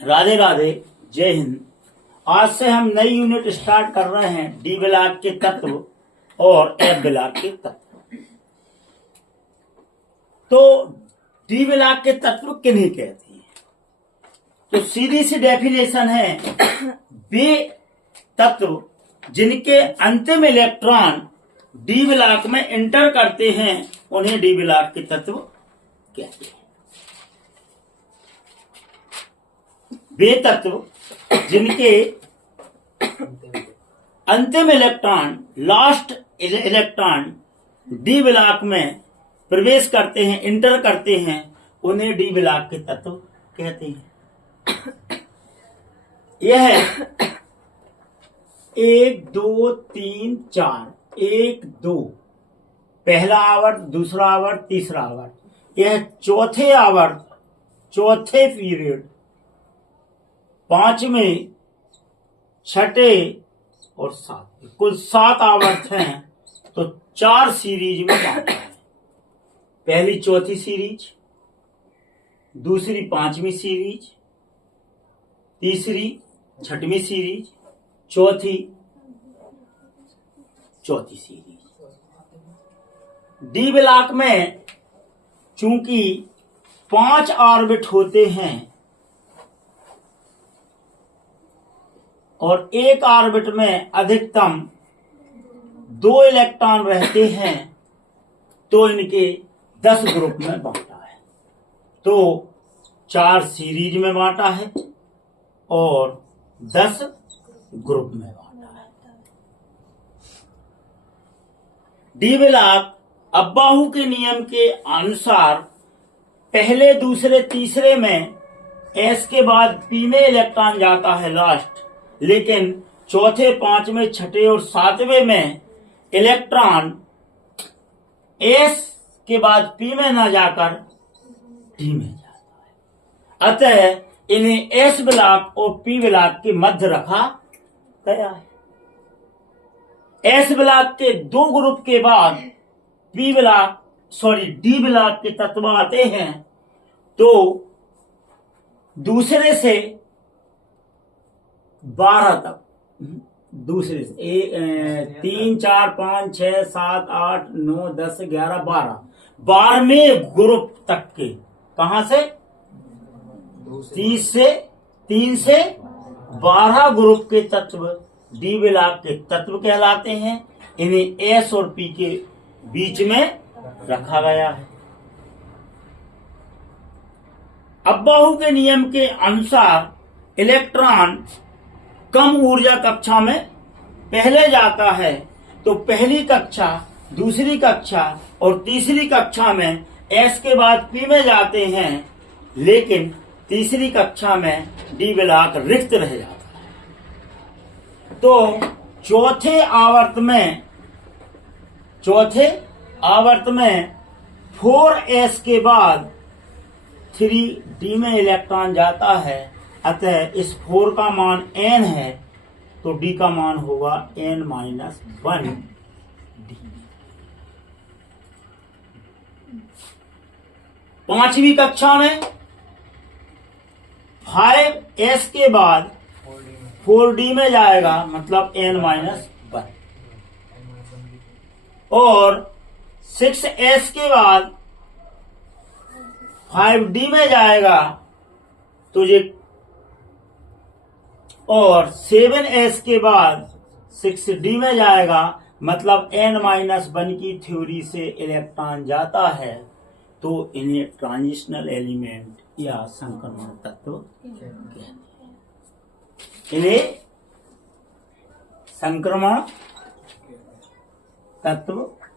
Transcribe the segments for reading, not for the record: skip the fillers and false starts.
राधे राधे, जय हिंद। आज से हम नई यूनिट स्टार्ट कर रहे हैं डी ब्लॉक के तत्व और एफ ब्लॉक के तत्व। तो डी ब्लॉक के तत्व किन्हें कहते हैं? तो सीधी सी डेफिनेशन है, वे तत्व जिनके अंतिम इलेक्ट्रॉन डी ब्लॉक में इंटर करते हैं उन्हें डी ब्लॉक के तत्व कहते हैं। वे तत्व जिनके अंतिम electron, last electron D block में प्रवेश करते हैं, इंटर करते हैं, उन्हें डी ब्लॉक के तत्व कहते हैं। यह 1 2 3 4, 1 2 पहला आवर्त, दूसरा आवर्त, तीसरा आवर्त, यह चौथे आवर्त, चौथे पीरियड, पांचवें, छठे और सातवें, कुल 7 आवर्त हैं। तो 4 सीरीज में बांटा है। पहली चौथी सीरीज, दूसरी पांचवी सीरीज, तीसरी छठवीं सीरीज, चौथी सीरीज। डी ब्लॉक में चूंकि 5 ऑर्बिट होते हैं और एक ऑर्बिट में अधिकतम 2 इलेक्ट्रॉन रहते हैं, तो इनके 10 ग्रुप में बांटा है। तो 4 सीरीज में बांटा है और 10 ग्रुप में बांटा है। डी ब्लॉक अब्बाहू के नियम के अनुसार पहले, दूसरे, तीसरे में एस के बाद पी में इलेक्ट्रॉन जाता है लास्ट, लेकिन चौथे, पांचवें, छठे और सातवें में इलेक्ट्रॉन एस के बाद पी में न जाकर डी में जाता है। अतः इन्हें एस ब्लॉक और पी ब्लॉक के मध्य रखा गया है। एस ब्लॉक के 2 ग्रुप के बाद डी ब्लॉक के तत्व आते हैं। तो दूसरे से 12 तक, दूसरे से 3 4 5 6 7 8 9 10 11 12, 12वें ग्रुप तक के, कहां से? 3 से 12 ग्रुप के तत्व डी ब्लॉक के तत्व कहलाते हैं। इन्हें एस और पी के बीच में रखा गया है। अब्बाहू के नियम के अनुसार इलेक्ट्रॉन कम ऊर्जा कक्षा में पहले जाता है। तो पहली कक्षा, दूसरी कक्षा और तीसरी कक्षा में एस के बाद पी में जाते हैं, लेकिन तीसरी कक्षा में डी ब्लॉक रिक्त रह जाता है। तो चौथे आवर्त में 4s के बाद 3d में इलेक्ट्रॉन जाता है। अतः इस 4 का मान n है, तो d का मान होगा n-1 d। पांचवी कक्षा में 5s के बाद 4d में जाएगा, मतलब n-1, और 6s के बाद 5d में जाएगा तो ये, और 7s के बाद 6d में जाएगा, मतलब n-1 की थ्योरी से इलेक्ट्रॉन जाता है। तो इन्हें ट्रांजिशनल एलिमेंट या संक्रमण तत्व कहते हैं। इन्हें संक्रमण तत्व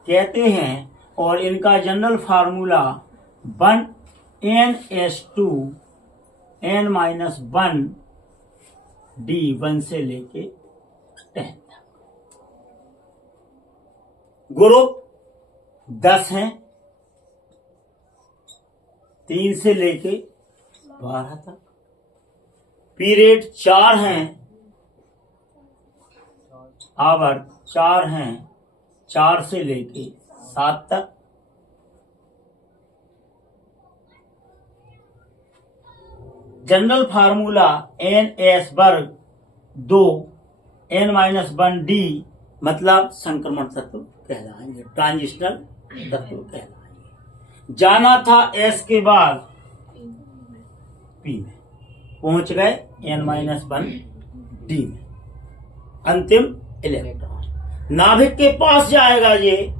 कहते हैं और इनका general formula 1n(s)2 n-1 d, 1 से लेके 10 तक। ग्रुप 10 हैं, 3 से लेके 12 तक। पीरियड 4 हैं, आवर्त 4 हैं, 4 से लेके 7 तक। जनरल फार्मूला NS वर्ग 2 N-1 D मतलब संक्रमण तत्व कहलाएंगे, ट्रांजिशनल तत्व कहलाएंगे। जाना था S के बाद P में, पहुंच गए N-1 D में, अंतिम इलेक्ट्रॉन नाभिक के पास जाएगा ये,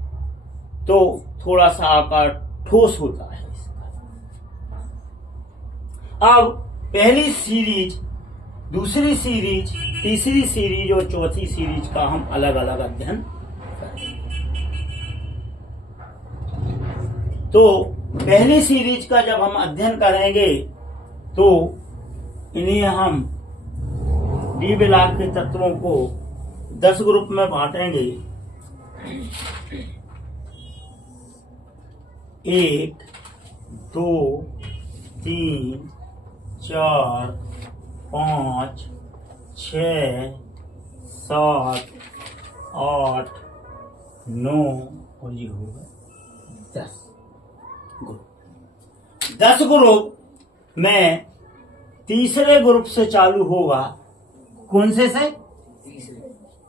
तो थोड़ा सा आकार ठोस होता है इसका। अब पहली सीरीज, दूसरी सीरीज, तीसरी सीरीज और चौथी सीरीज का हम अलग अलग अध्ययन करेंगे। तो पहली सीरीज का जब हम अध्ययन करेंगे तो इन्हें हम डी ब्लॉक के तत्वों को 10 ग्रुप में बांटेंगे। 1, 2, 3, 4, 5, 6, 7, 8, 9 और ये होगा 10 ग्रुप। 10 ग्रुप में तीसरे ग्रुप से चालू होगा। कौन से?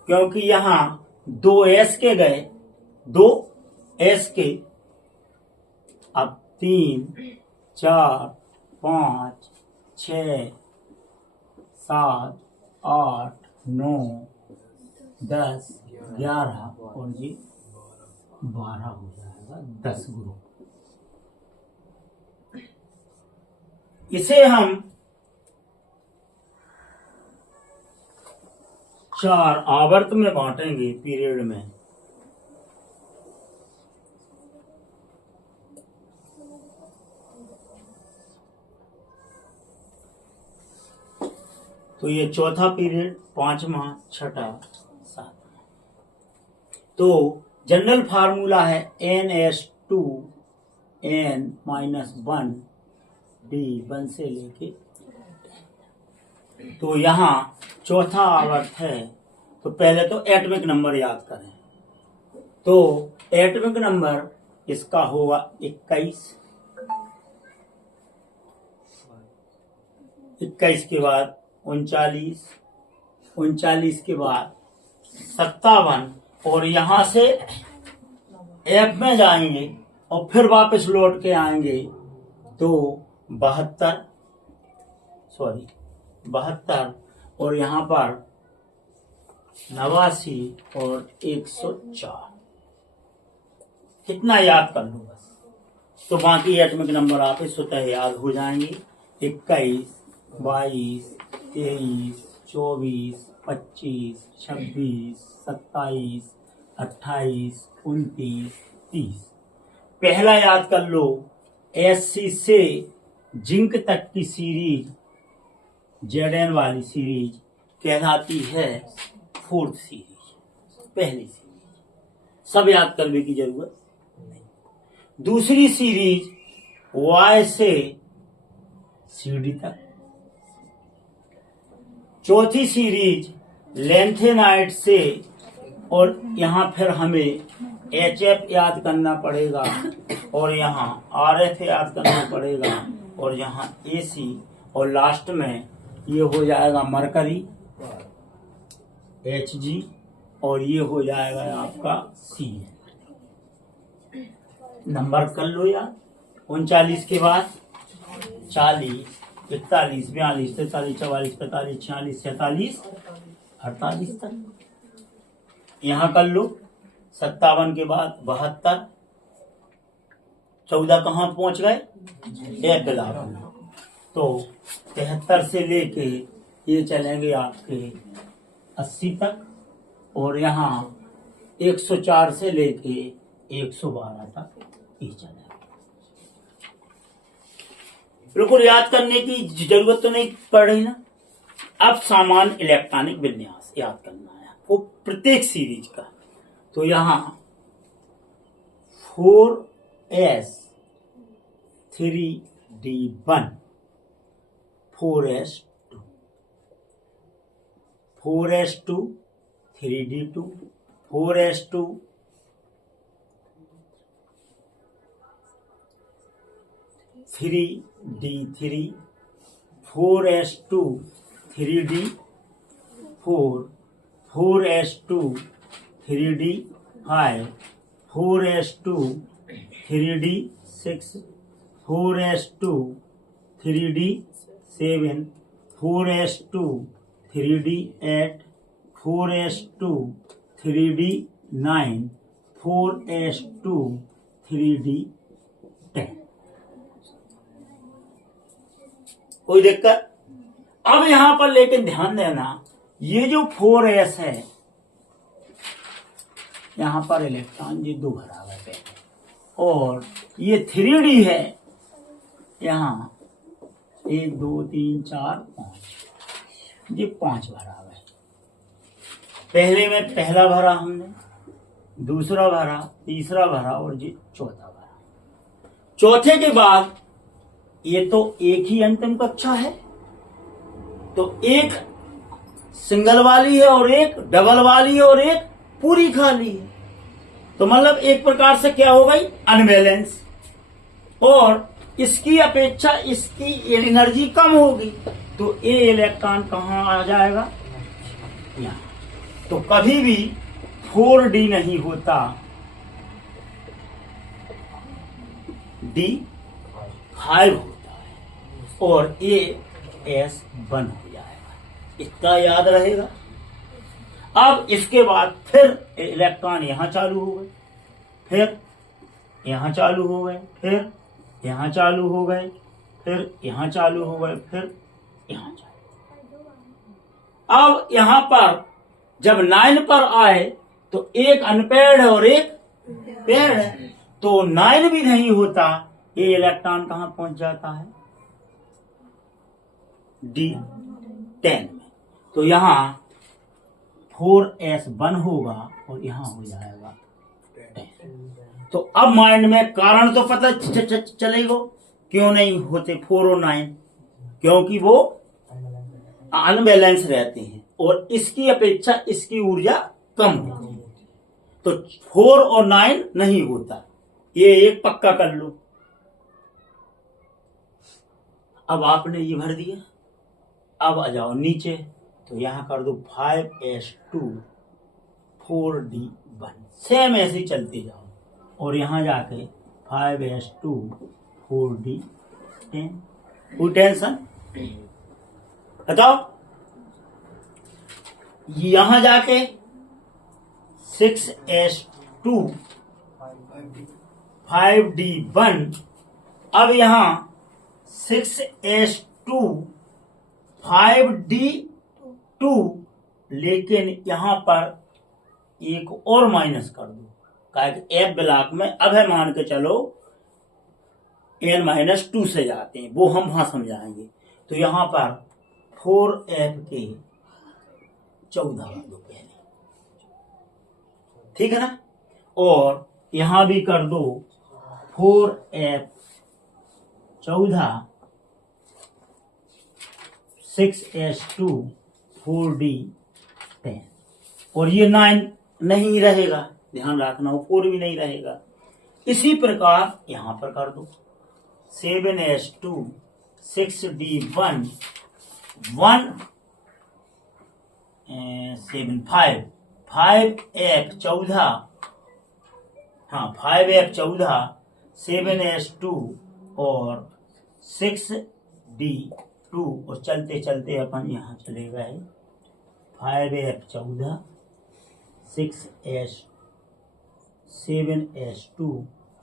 क्योंकि यहां 2 S के गए, 2 S के, अब 3, 4, 5, 6, 7, 8, 9, 10, 11 और ये 12 हो जाएगा 10 ग्रुप। इसे हम 4 आवर्त में बांटेंगे, पीरियड में। तो ये चौथा पीरियड, 5वां, 6वां, 7वां। तो जनरल फार्मूला है NS2 N-1 D 1 से लेके, तो यहाँ चौथा आवर्त है। तो पहले तो एटॉमिक नंबर याद करें। तो एटॉमिक नंबर इसका होगा 21, 21 के बाद 39, 39 के बाद 57 और यहां से F में जाएंगे और फिर वापस लौट के आएंगे तो 72 और यहाँ पर 89 और 104। कितना याद कर लो बस, तो बाकी एटॉमिक नंबर आप स्वतः याद हो जाएंगे। 21, 22, 23, 24, 25, 26, 27, 28, 29, 30। पहला याद कर लो, SC से जिंक तक की सीरीज, Zn वाली सीरीज कहलाती है 4th सीरीज, पहली सीरीज। सब याद करने की जरूरत नहीं। दूसरी सीरीज Y से CD तक। चौथी सीरीज लेंथेनाइट से, और यहां फिर हमें HF याद करना पड़ेगा और यहाँ RF याद करना पड़ेगा और यहाँ AC, और लास्ट में ये हो जाएगा मरकरी Hg और ये हो जाएगा आपका Cn। नंबर कर लो यार। 39 के बाद 40, 41, 42, 43, 44, 45, 46, 47, 48 तक यहाँ कर लो। 57 के बाद 72, 14 कहाँ पहुंच गए? एक बिलाप। तो 73 से लेके ये चलेंगे आपके 80 तक, और यहाँ 104 से लेके 112 तक ये चलेगा। बिल्कुल याद करने की जरूरत तो नहीं पड़ रही ना। अब सामान्य इलेक्ट्रॉनिक विन्यास याद करना है वो प्रत्येक सीरीज का। तो यहाँ 4s 3d1, 4s2, 4s2 3d2, 4s2 3d3, 4s2 3d 4 4s2 3d 5 4s2 3d 6 4s2 3d 7 4s2 3d 8 4s2 3d 9 4s2 3d 10। कोई दिक्कत? अब यहां पर लेकिन ध्यान देना, ये जो 4s है, यहां पर इलेक्ट्रॉन जी 2 भरा हुआ है, और ये 3d है, यहां 1 2 3 4 5, ये 5 भरा हुआ है। पहले में पहला भरा हमने, दूसरा भरा, तीसरा भरा और ये चौथा भरा। चौथे के बाद ये तो एक ही अंतिम कक्षा है, तो एक सिंगल वाली है और एक डबल वाली है और एक पूरी खाली है, तो मतलब एक प्रकार से क्या हो गई, अनबैलेंस, और इसकी अपेक्षा इसकी एनर्जी कम होगी, तो ए इलेक्ट्रॉन कहां आ जाएगा, यहां। तो कभी भी 4d नहीं होता, d5 होता है, और as1 हो जाएगा। इतना याद रहेगा। अब इसके बाद फिर इलेक्ट्रॉन यहां चालू हो गए, फिर यहां चालू हो गए, फिर यहां चालू हो गए, फिर यहां चालू हो गए, फिर यहां चालू। अब यहां पर जब 9 पर आए तो एक अनपेयर्ड है और एक पेयर्ड है, तो 9 भी नहीं होता, ये इलेक्ट्रॉन कहां पहुंच जाता है, d10 में। तो यहां 4s1 होगा और यहां हो जाएगा 10। तो अब माइंड में कारण तो पता चलेगा क्यों नहीं होते 4 और 9, क्योंकि वो अनबैलेंस रहते हैं और इसकी अपेक्षा इसकी ऊर्जा कम होती है, तो 4 और 9 नहीं होता, ये एक पक्का कर लो। अब आपने ये भर दिया, अब आ जाओ नीचे, तो यहां कर दो 5s2 4d1, सेम ऐसे ही चलते जाओ, और यहां जाके 5s2 4d10। कोई टेंशन? बताओ, यहां जाके 6s2 5d1, अब यहां 6s2 5d2, लेकिन यहां पर एक और माइनस कर दो, एफ ब्लॉक में अब है, मान के चलो n-2 से जाते हैं, वो हम वहां समझाएंगे। तो यहां पर 4f के 14 कर दो पहले, ठीक है ना, और यहां भी कर दो 4f 14 6s2 4d10, और ये 9 नहीं रहेगा, ध्यान रखना, 4 भी नहीं रहेगा। इसी प्रकार यहां पर कर दो 7s2 6d1 1 7 5 5f 14, हाँ 5f 14 7s2 और 6d2, और चलते चलते अपन यहां चले गए 5f 14 6s 7s2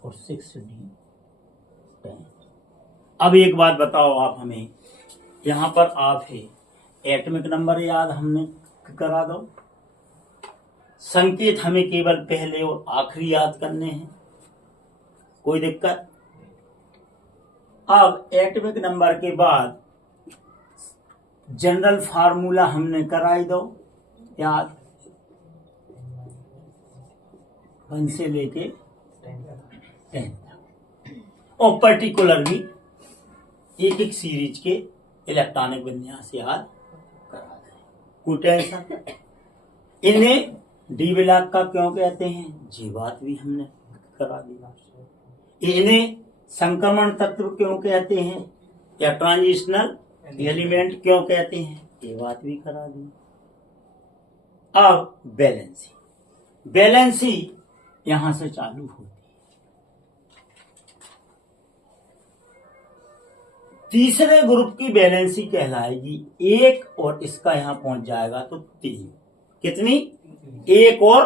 और 6d10। अब एक बात बताओ आप हमें, यहां पर आप है एटॉमिक नंबर याद हमने करा दो, संकेत हमें केवल पहले और आखिरी याद करने हैं, कोई दिक्कत? अब एटॉमिक नंबर के बाद जनरल फार्मूला हमने कराई दो याद, 1 से लेके 10 तक, और पर्टिकुलर भी एक एक सीरीज के इलेक्ट्रॉनिक विन्यास याद करा दें, कोई टेंशन? इन्हें डी ब्लॉक का क्यों कहते हैं, ये बात भी हमने करा दी। इन्हें संक्रमण तत्व क्यों कहते हैं या ट्रांजिशनल एलिमेंट क्यों कहते हैं, ये बात भी करा दी। अब बैलेंसी यहां से चालू होती है। तीसरे ग्रुप की बैलेंसी कहलाएगी 1 और इसका यहां पहुंच जाएगा तो 3। कितनी? 1 और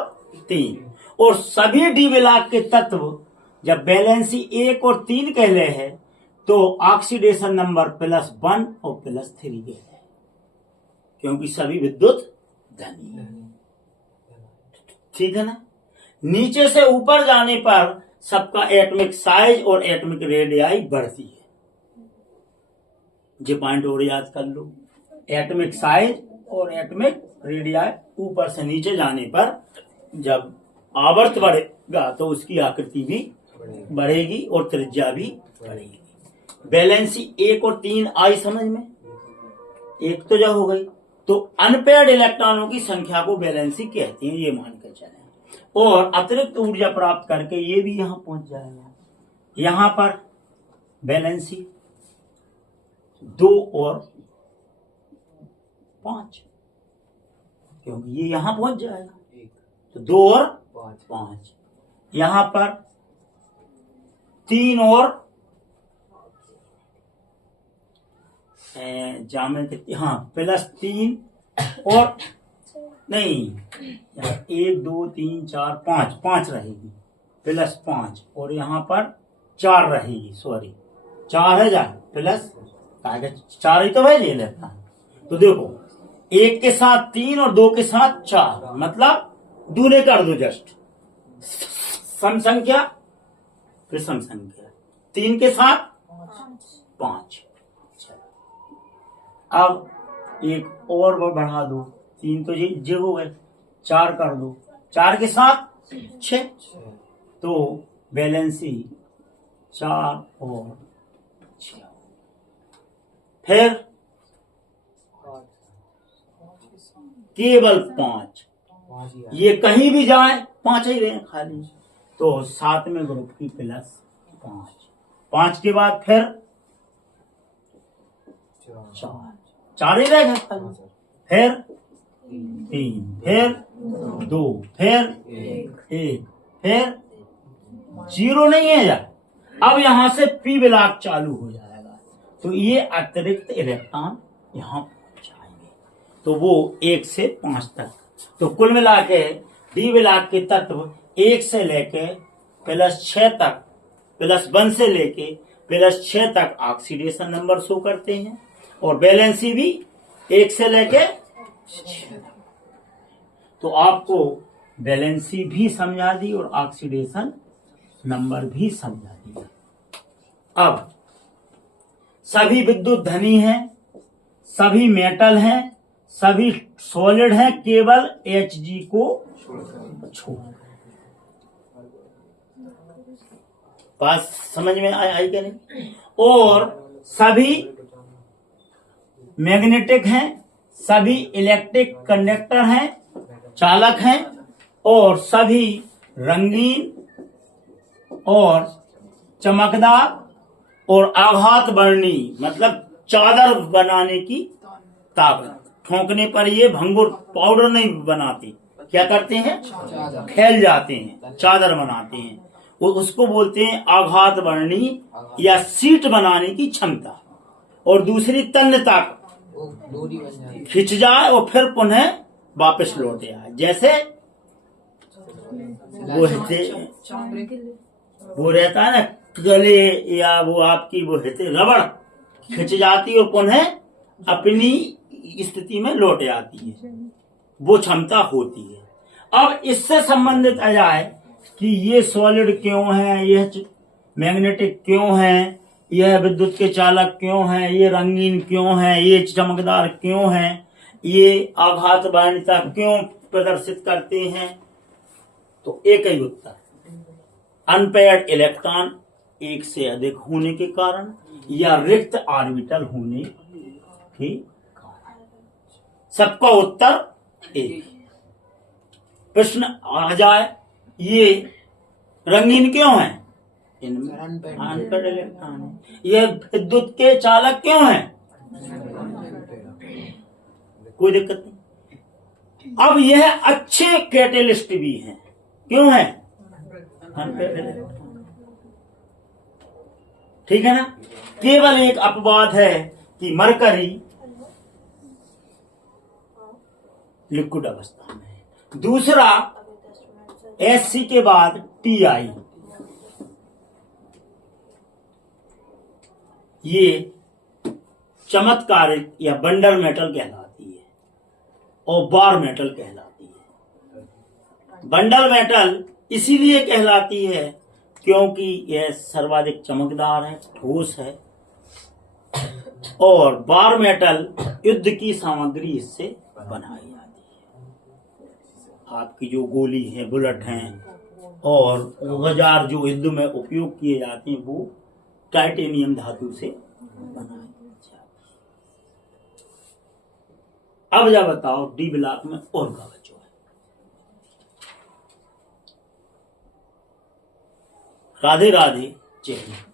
3। और सभी डी ब्लॉक के तत्व जब बैलेंसी 1 और 3 कहले हैं तो ऑक्सीडेशन नंबर +1 और +3 के है, क्योंकि सभी विद्युत धनी है। ठीक है ना। नीचे से ऊपर जाने पर सबका एटॉमिक साइज और एटॉमिक रेडियाई बढ़ती है। ये पॉइंट और याद कर लो, एटॉमिक साइज और एटॉमिक रेडियाई ऊपर से नीचे जाने पर जब आवर्त बढ़ेगा तो उसकी आकृति भी बढ़ेगी और त्रिज्या भी बढ़ेगी। बैलेंसी 1 और 3 आई समझ में, एक तो जब हो गई तो अनपेयर्ड इलेक्ट्रॉनों की संख्या को बैलेंसी कहते हैं, ये मान कर चले। और अतिरिक्त ऊर्जा प्राप्त करके ये भी यहां पहुंच जाएगा। यहां पर बैलेंसी 2 और 5, क्योंकि ये यहां पहुंच जाएगा तो 2 और 5। यहां पर 3 और +3 और नहीं, 1 2 3 4 5 रहेगी, +5 और यहाँ पर 4 रहेगी। सॉरी 4 है, जा प्लस 4 ही तो भाई ले लेता है। तो देखो 1 के साथ 3 और 2 के साथ 4, मतलब दूने कर दो जस्ट, सम संख्या फिर सम संख्या, 3 के साथ 5। अब एक और बढ़ा दो, 3 तो ये हो गए, 4 कर दो, 4 के साथ 6, तो बैलेंसी 4 और 6। फिर केवल 5, ये कहीं भी जाए 5 ही रहे खाली, तो 7वें ग्रुप की +5। 5 के बाद फिर 4 ही रह गए खाली, फिर 3, फिर 2, फिर 1, फिर 0 नहीं है यार। अब यहां से पी ब्लॉक चालू हो जाएगा, तो ये अतिरिक्त इलेक्ट्रॉन यहां जाएंगे, तो वो 1 से 5 तक। तो कुल मिला के डी ब्लॉक के तत्व 1 से लेके +6 तक, +1 से लेके +6 तक ऑक्सीडेशन नंबर शो करते हैं, और बैलेंसी भी 1 से लेके 6 तक। तो आपको बैलेंसी भी समझा दी और ऑक्सीडेशन नंबर भी समझा दिया। अब सभी विद्युत धनी हैं, सभी मेटल हैं, सभी सॉलिड हैं, केवल Hg को छोड़। बात समझ में आई क्या नहीं? और सभी मैग्नेटिक हैं, सभी इलेक्ट्रिक कंडक्टर हैं, चालक हैं, और सभी रंगीन और चमकदार और आघात वर्णी, मतलब चादर बनाने की ताकत। ठोकने पर ये भंगुर पाउडर नहीं बनाते, क्या करते हैं? फैल जाते हैं, चादर बनाते हैं। वो उसको बोलते हैं आघात वर्णी या सीट बनाने की क्षमता। और दूसरी तन्य ताकत, खिंच जाए और फिर पुनः वापस लौटे आए। जैसे वो रहता है ना गले, या वो आपकी वो रहते रबड़, खिंच जाती और पुनः अपनी स्थिति में लौट आती है, वो क्षमता होती है। अब इससे संबंधित आ जाए कि ये सॉलिड क्यों है, यह मैग्नेटिक क्यों है, यह विद्युत के चालक क्यों हैं, ये रंगीन क्यों हैं, ये चमकदार क्यों हैं, ये आघात वर्णिता क्यों प्रदर्शित करते हैं, तो एक ही उत्तर, अनपेयर्ड इलेक्ट्रॉन 1 से अधिक होने के कारण या रिक्त ऑर्बिटल होने के कारण। सबका उत्तर एक। प्रश्न आ जाए ये रंगीन क्यों है, इनमें अनपेयर्ड इलेक्ट्रॉन है। ये विद्युत के चालक क्यों हैं, कोई दिक्कत नहीं। अब यह अच्छे कैटेलिस्ट भी हैं। क्यों है? ठीक है ना। केवल एक अपवाद है कि मरकरी लिक्विड अवस्था में है। दूसरा एससी के बाद टीआई, ये चमत्कारिक या बंडल मेटल कहलाती है और बार मेटल कहलाती है। बंडल मेटल इसीलिए कहलाती है क्योंकि यह सर्वाधिक चमकदार है, ठोस है, और बार मेटल युद्ध की सामग्री इससे बनाई जाती है। आपकी जो गोली है, बुलेट हैं और औजार जो युद्ध में उपयोग किए जाते हैं वो टाइटेनियम धातु से बनाए जाते हैं। अब जा बताओ डी ब्लॉक में और का बच्चों है। राधे राधे, जय हिंद।